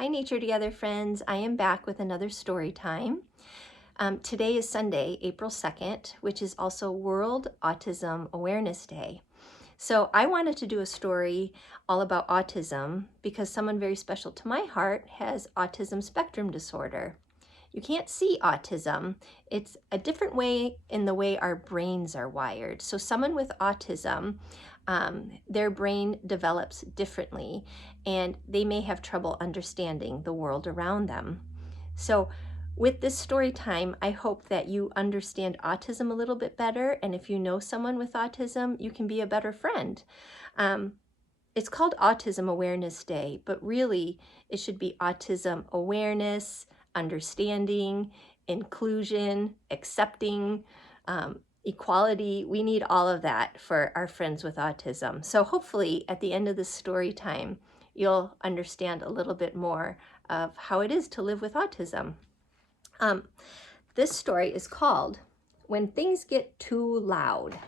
Hi Nature Together friends, I am back with another story time. Today is Sunday, April 2nd, which is also World Autism Awareness Day. So I wanted to do a story all about autism because someone very special to my heart has Autism Spectrum Disorder. You can't see autism. It's a different way in the way our brains are wired. So someone with autism, their brain develops differently and they may have trouble understanding the world around them. So with this story time, I hope that you understand autism a little bit better, and if you know someone with autism, you can be a better friend. It's called Autism Awareness Day, but really it should be autism awareness, understanding, inclusion, accepting, equality. We need all of that for our friends with autism. So hopefully at the end of this story time, you'll understand a little bit more of how it is to live with autism. This story is called When Things Get Too Loud.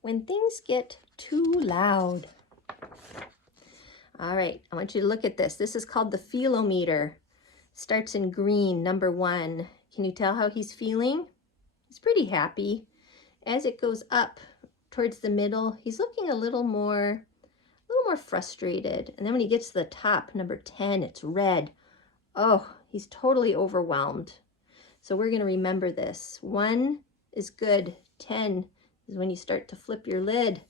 When things get too loud. All right, I want you to look at this. This is called the feelometer. Starts in green, number 1. Can you tell how he's feeling? He's pretty happy. As it goes up towards the middle, he's looking a little more frustrated. And then when he gets to the top, number 10, it's red. Oh, he's totally overwhelmed. So we're going to remember this. 1 is good. 10 is when you start to flip your lid.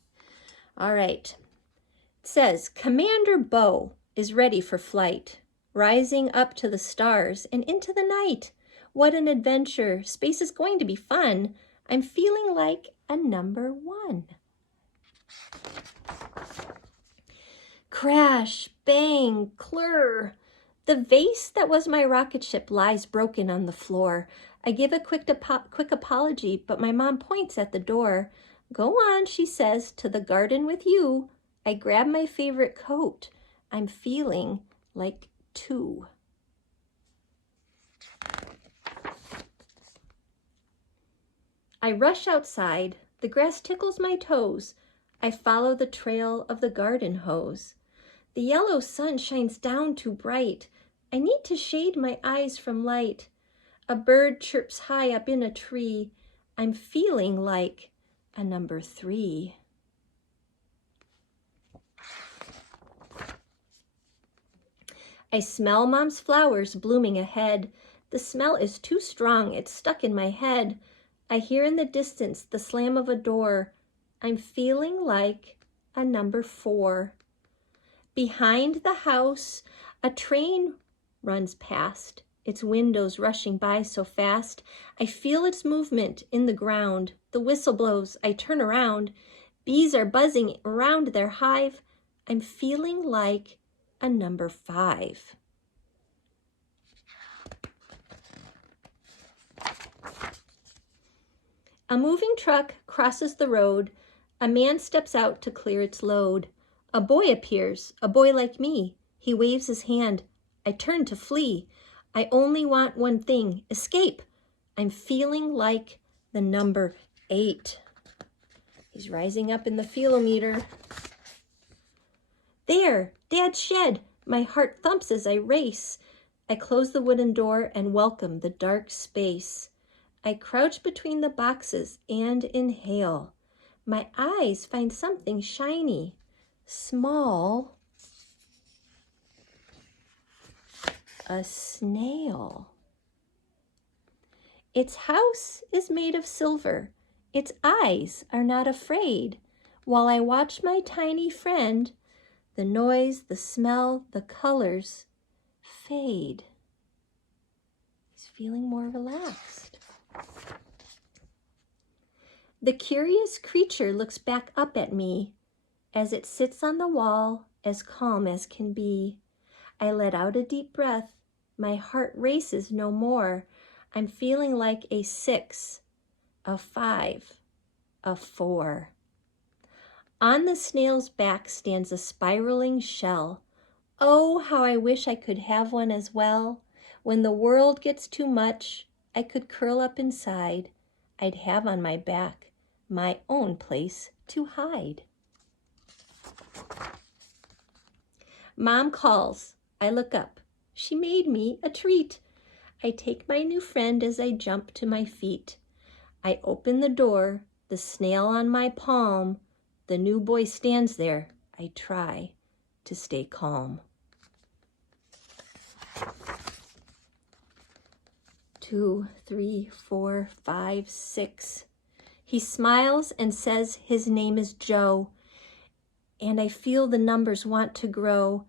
All right. It says, Commander Bo is ready for flight, rising up to the stars and into the night. What an adventure. Space is going to be fun. I'm feeling like a number 1. Crash, bang, klirr. The vase that was my rocket ship lies broken on the floor. I give a quick apology, but my mom points at the door. Go on, she says, to the garden with you. I grab my favorite coat. I'm feeling like 2. I rush outside. The grass tickles my toes. I follow the trail of the garden hose. The yellow sun shines down too bright. I need to shade my eyes from light. A bird chirps high up in a tree. I'm feeling like a number 3. I smell Mom's flowers blooming ahead. The smell is too strong, it's stuck in my head. I hear in the distance the slam of a door. I'm feeling like a number 4. Behind the house, a train runs past, its windows rushing by so fast. I feel its movement in the ground. The whistle blows, I turn around. Bees are buzzing around their hive. I'm feeling like a number 5. A moving truck crosses the road. A man steps out to clear its load. A boy appears, a boy like me. He waves his hand. I turn to flee. I only want one thing, escape. I'm feeling like the number 8. He's rising up in the feelometer. There, Dad's shed. My heart thumps as I race. I close the wooden door and welcome the dark space. I crouch between the boxes and inhale. My eyes find something shiny, small, a snail. Its house is made of silver. Its eyes are not afraid. While I watch my tiny friend, the noise, the smell, the colors fade. He's feeling more relaxed. The curious creature looks back up at me as it sits on the wall, as calm as can be. I let out a deep breath. My heart races no more. I'm feeling like a 6, a 5, a 4. On the snail's back stands a spiraling shell. Oh, how I wish I could have one as well. When the world gets too much, I could curl up inside. I'd have on my back my own place to hide. Mom calls. I look up. She made me a treat. I take my new friend as I jump to my feet. I open the door, the snail on my palm. The new boy stands there. I try to stay calm. 2, 3, 4, 5, 6. He smiles and says his name is Joe, and I feel the numbers want to grow.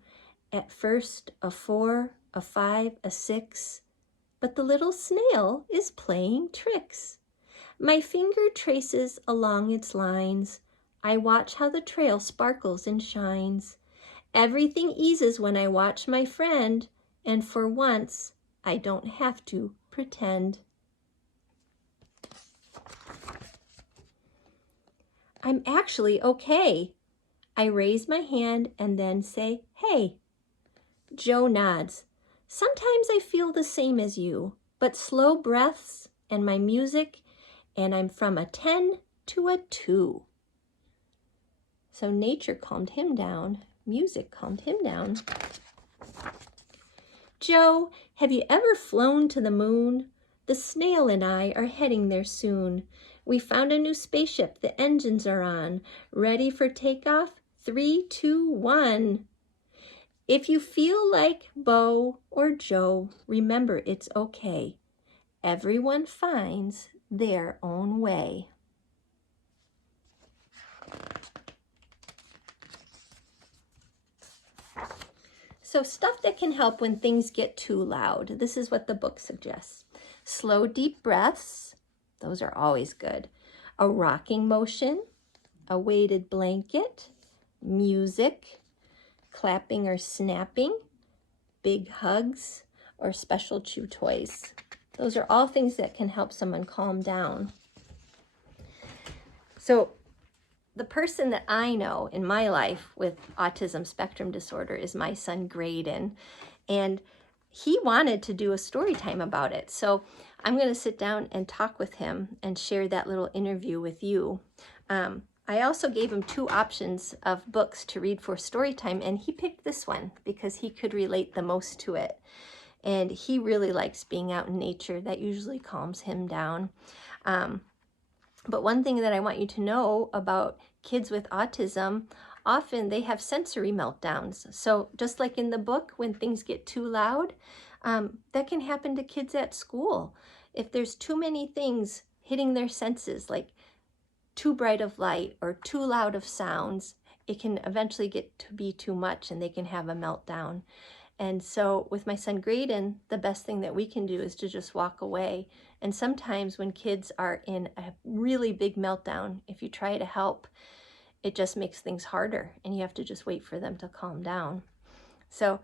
At first, a 4, a 5, a 6, but the little snail is playing tricks. My finger traces along its lines. I watch how the trail sparkles and shines. Everything eases when I watch my friend, and for once, I don't have to pretend. I'm actually okay. I raise my hand and then say, hey. Joe nods. Sometimes I feel the same as you, but slow breaths and my music, and I'm from a 10 to a 2. So nature calmed him down. Music calmed him down. Joe, have you ever flown to the moon? The snail and I are heading there soon. We found a new spaceship. The engines are on. Ready for takeoff? 3, 2, 1. If you feel like Bo or Joe, remember it's okay. Everyone finds their own way. So stuff that can help when things get too loud. This is what the book suggests. Slow, deep breaths. Those are always good. A rocking motion, a weighted blanket, music, clapping or snapping, big hugs, or special chew toys. Those are all things that can help someone calm down. So the person that I know in my life with autism spectrum disorder is my son Graydon, and he wanted to do a story time about it. So I'm going to sit down and talk with him and share that little interview with you. I also gave him 2 options of books to read for story time, and he picked this one because he could relate the most to it. And he really likes being out in nature. That usually calms him down. But one thing that I want you to know about kids with autism, often they have sensory meltdowns. So just like in the book, when things get too loud, that can happen to kids at school. If there's too many things hitting their senses, like too bright of light or too loud of sounds, it can eventually get to be too much and they can have a meltdown. And so with my son Graydon, the best thing that we can do is to just walk away. And sometimes when kids are in a really big meltdown, if you try to help, it just makes things harder and you have to just wait for them to calm down. So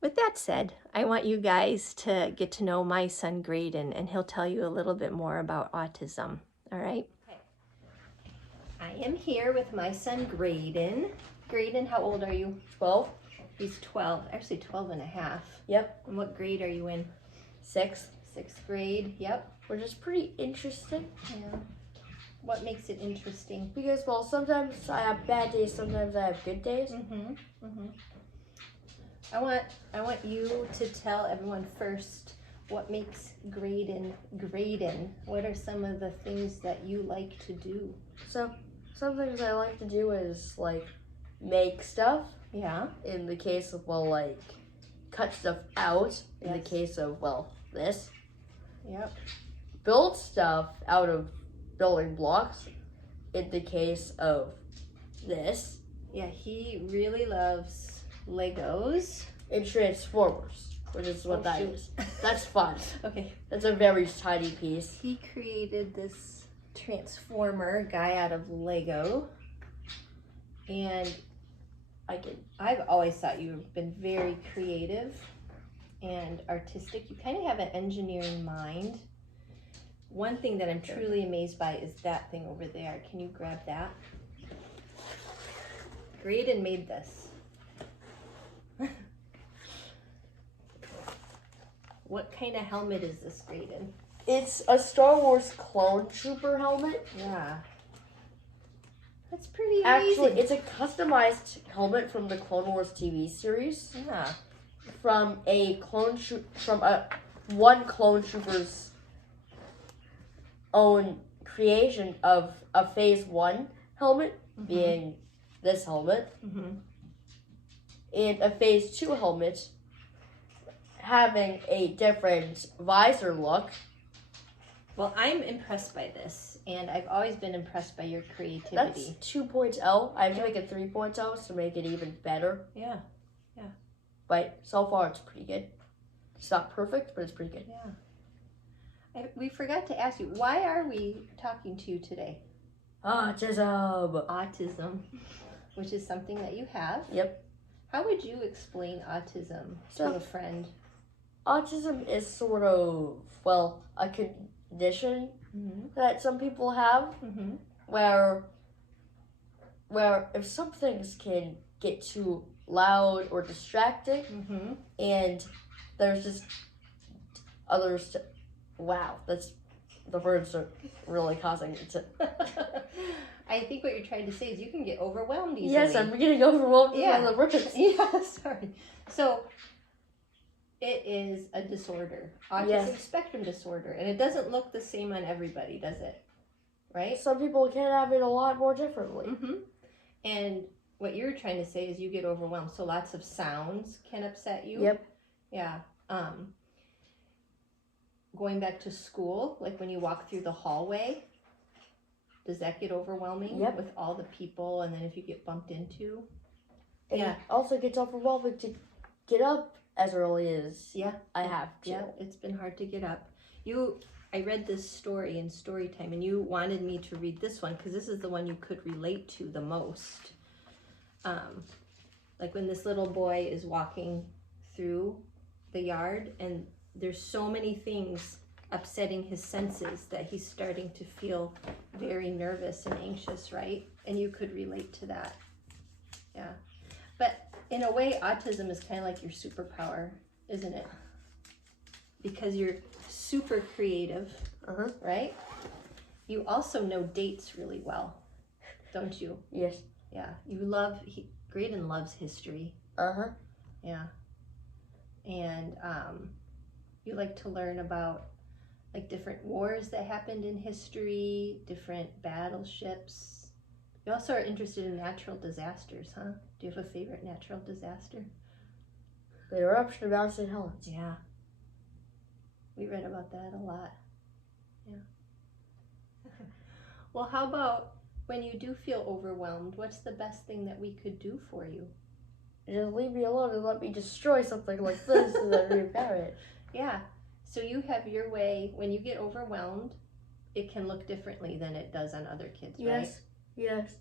with that said, I want you guys to get to know my son Graydon, and he'll tell you a little bit more about autism. All right? Okay. I am here with my son Graydon. Graydon, how old are you? 12. He's 12, actually 12 and a half. Yep. And what grade are you in? 6th. 6th grade, yep. Which is pretty interesting. Yeah. What makes it interesting? Because, well, sometimes I have bad days, sometimes I have good days. I want you to tell everyone first what makes Graydon Graydon. What are some of the things that you like to do? So, some things I like to do is, like, make stuff. Yeah. In the case of, well, like, cut stuff out. In the case of, well, this. Yep. Build stuff out of building blocks. In the case of this. Yeah, he really loves Legos. And Transformers, which is what that is. That's fun. Okay. That's a very tiny piece. He created this Transformer guy out of Lego. And I've always thought you've been very creative and artistic. You kind of have an engineering mind. One thing that I'm truly amazed by is that thing over there. Can you grab that? Graydon made this. What kind of helmet is this, Graydon? It's a Star Wars clone trooper helmet. Yeah. That's pretty amazing. Actually, it's a customized helmet from the Clone Wars TV series. Yeah. From one clone trooper's own creation of a Phase 1 helmet, being this helmet, and a Phase 2 helmet having a different visor look. Well, I'm impressed by this, and I've always been impressed by your creativity. That's 2.0. I have to make it 3.0 to make it even better. Yeah. But so far, it's pretty good. It's not perfect, but it's pretty good. Yeah. We forgot to ask you, why are we talking to you today? Autism, which is something that you have. Yep. How would you explain autism to a friend? Autism is sort of, well, a condition that some people have where if some things can get too loud or distracting and there's just others that's the words are really causing it to I think what you're trying to say is you can get overwhelmed easily. Yes, I'm getting overwhelmed by the words. Yeah, sorry. So it is a disorder, Autism Spectrum Disorder, and it doesn't look the same on everybody, does it? Right? Some people can have it a lot more differently. And what you're trying to say is you get overwhelmed, so lots of sounds can upset you. Yep. Yeah. Going back to school, like when you walk through the hallway, does that get overwhelming? Yep. With all the people, and then if you get bumped into? And it also gets overwhelming to get up as early as I have to. Yeah, it's been hard to get up. I read this story in story time, and you wanted me to read this one because this is the one you could relate to the most. Like when this little boy is walking through the yard, and there's so many things upsetting his senses that he's starting to feel very nervous and anxious, right? And you could relate to that. Yeah. But in a way, autism is kind of like your superpower, isn't it? Because you're super creative, right? You also know dates really well, don't you? Yes. Yeah. Graydon loves history. Yeah. And you like to learn about like different wars that happened in history, different battleships. You also are interested in natural disasters, huh? Do you have a favorite natural disaster? The eruption of Mount St. Helens. Yeah. We read about that a lot. Yeah. Well, how about when you do feel overwhelmed, what's the best thing that we could do for you? Just leave me alone and let me destroy something like this and then repair it. Yeah. So you have your way. When you get overwhelmed, it can look differently than it does on other kids, right? Yes.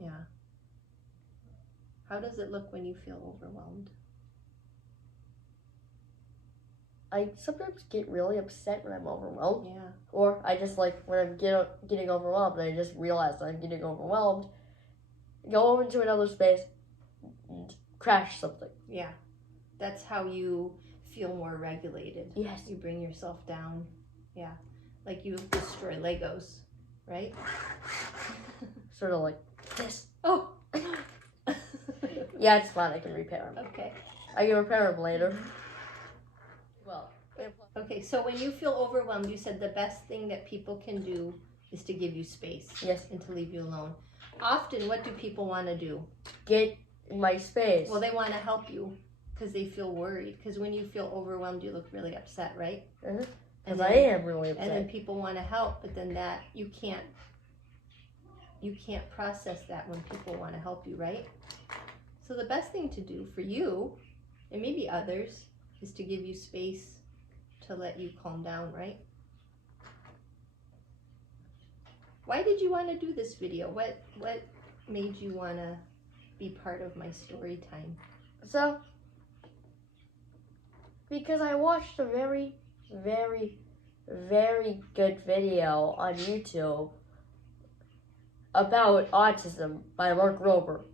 Yeah. How does it look when you feel overwhelmed? I sometimes get really upset when I'm overwhelmed. Yeah. Or I just when I'm getting overwhelmed, I just realize that I'm getting overwhelmed, go over into another space and crash something. Yeah. That's how you feel more regulated. Yes. You bring yourself down. Yeah. Like you destroy Legos, right? Sort of like this. Oh. Yeah, it's fine. I can repair them. Okay. I can repair them later. Well. Okay, so when you feel overwhelmed, you said the best thing that people can do is to give you space. Yes. And to leave you alone. Often, what do people want to do? Get in my space. Well, they want to help you because they feel worried. Because when you feel overwhelmed, you look really upset, right? Because I am really upset. And then people want to help, but then you can't process that when people want to help you, right? So the best thing to do for you, and maybe others, is to give you space to let you calm down, right? Why did you want to do this video? What made you want to be part of my story time? So, because I watched a very, very, very good video on YouTube about autism by Mark Rober.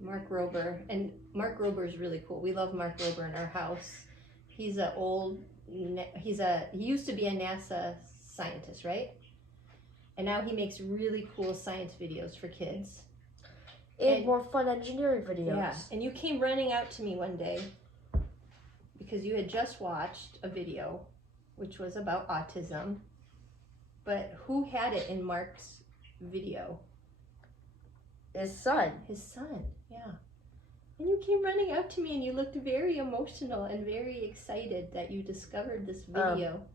And Mark Rober is really cool. We love Mark Rober in our house. He used to be a NASA scientist, right? And now he makes really cool science videos for kids. And more fun engineering videos. Yeah, and you came running out to me one day because you had just watched a video which was about autism. But who had it in Mark's video? His son. His son, yeah. And you came running out to me and you looked very emotional and very excited that you discovered this video.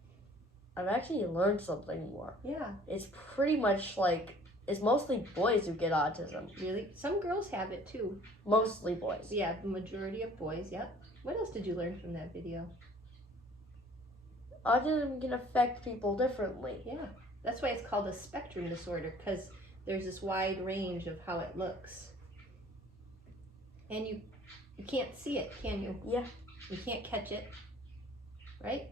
I've actually learned something more. Yeah. It's pretty much like, it's mostly boys who get autism. Really? Some girls have it too. Mostly boys. Yeah, the majority of boys, yeah. What else did you learn from that video? Autism can affect people differently. Yeah, that's why it's called a spectrum disorder, because there's this wide range of how it looks. And you can't see it, can you? Yeah. You can't catch it, right?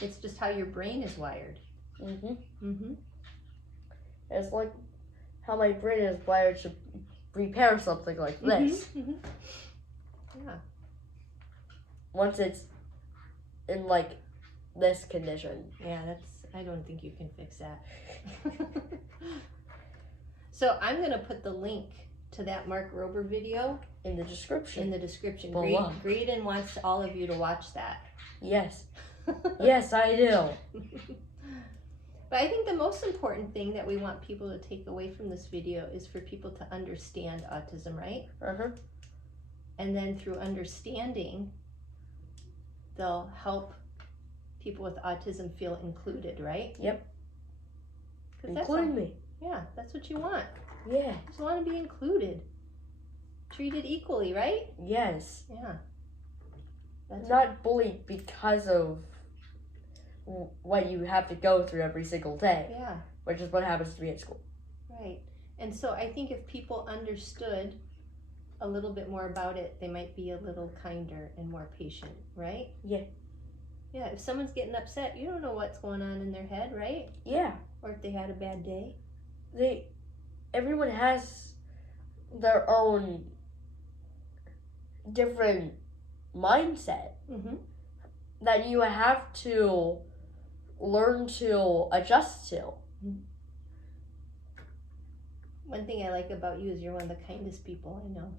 It's just how your brain is wired. It's like how my brain is wired to repair something like this. Yeah. Once it's in like this condition. Yeah, I don't think you can fix that. So I'm going to put the link to that Mark Rober video in the description. Below. Graydon wants all of you to watch that. Yes. Yes, I do. But I think the most important thing that we want people to take away from this video is for people to understand autism, right? And then through understanding, they'll help people with autism feel included, right? Yep. Including me. Yeah, that's what you want. Yeah. You just want to be included. Treated equally, right? Yes. Yeah. That's not bullied because of what you have to go through every single day. Yeah. Which is what happens to me at school. Right. And so I think if people understood a little bit more about it, they might be a little kinder and more patient, right? Yeah. Yeah, if someone's getting upset, you don't know what's going on in their head, right? Yeah. Or if they had a bad day. Everyone has their own different mindset that you have to learn to adjust to. One thing I like about you is you're one of the kindest people I know.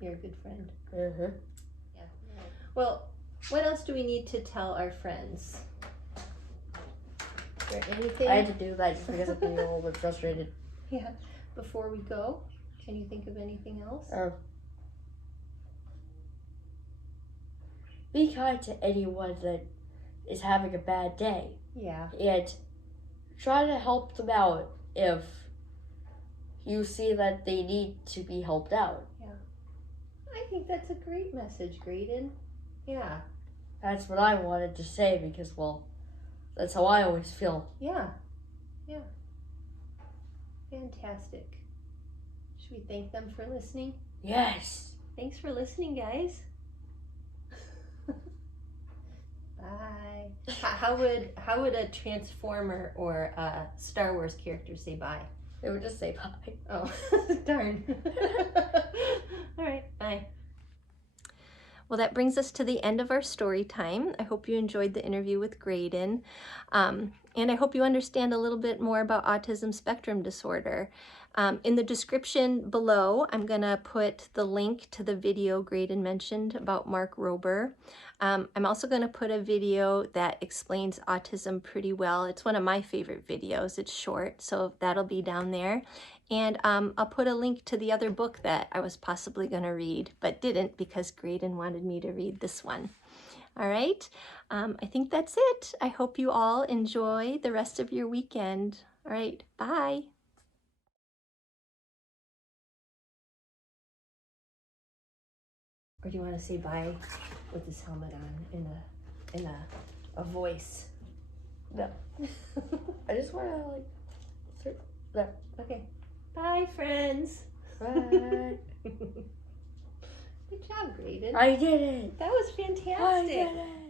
You're a good friend. Yeah. Well, what else do we need to tell our friends? Is there anything? I had to do that just because I'm feeling a little bit frustrated. Yeah. Before we go, can you think of anything else? Be kind to anyone that is having a bad day. Yeah. And try to help them out if you see that they need to be helped out. Yeah. I think that's a great message, Graydon. Yeah. That's what I wanted to say because, well, that's how I always feel. Yeah. Yeah. Fantastic. Should we thank them for listening? Yes. Thanks for listening, guys. Bye. How would a Transformer or a Star Wars character say bye? They would just say bye. Oh, darn. All right, bye. Well, that brings us to the end of our story time. I hope you enjoyed the interview with Graydon. And I hope you understand a little bit more about autism spectrum disorder. In the description below, I'm gonna put the link to the video Graydon mentioned about Mark Rober. I'm also gonna put a video that explains autism pretty well. It's one of my favorite videos. It's short, so that'll be down there. And I'll put a link to the other book that I was possibly gonna read, but didn't because Graydon wanted me to read this one. All right, I think that's it. I hope you all enjoy the rest of your weekend. All right, bye. Or do you want to say bye with this helmet on in a voice? No. I just want to sit there. Okay. Bye, friends. Bye. Good job, Graydon. I did it. That was fantastic. I did it.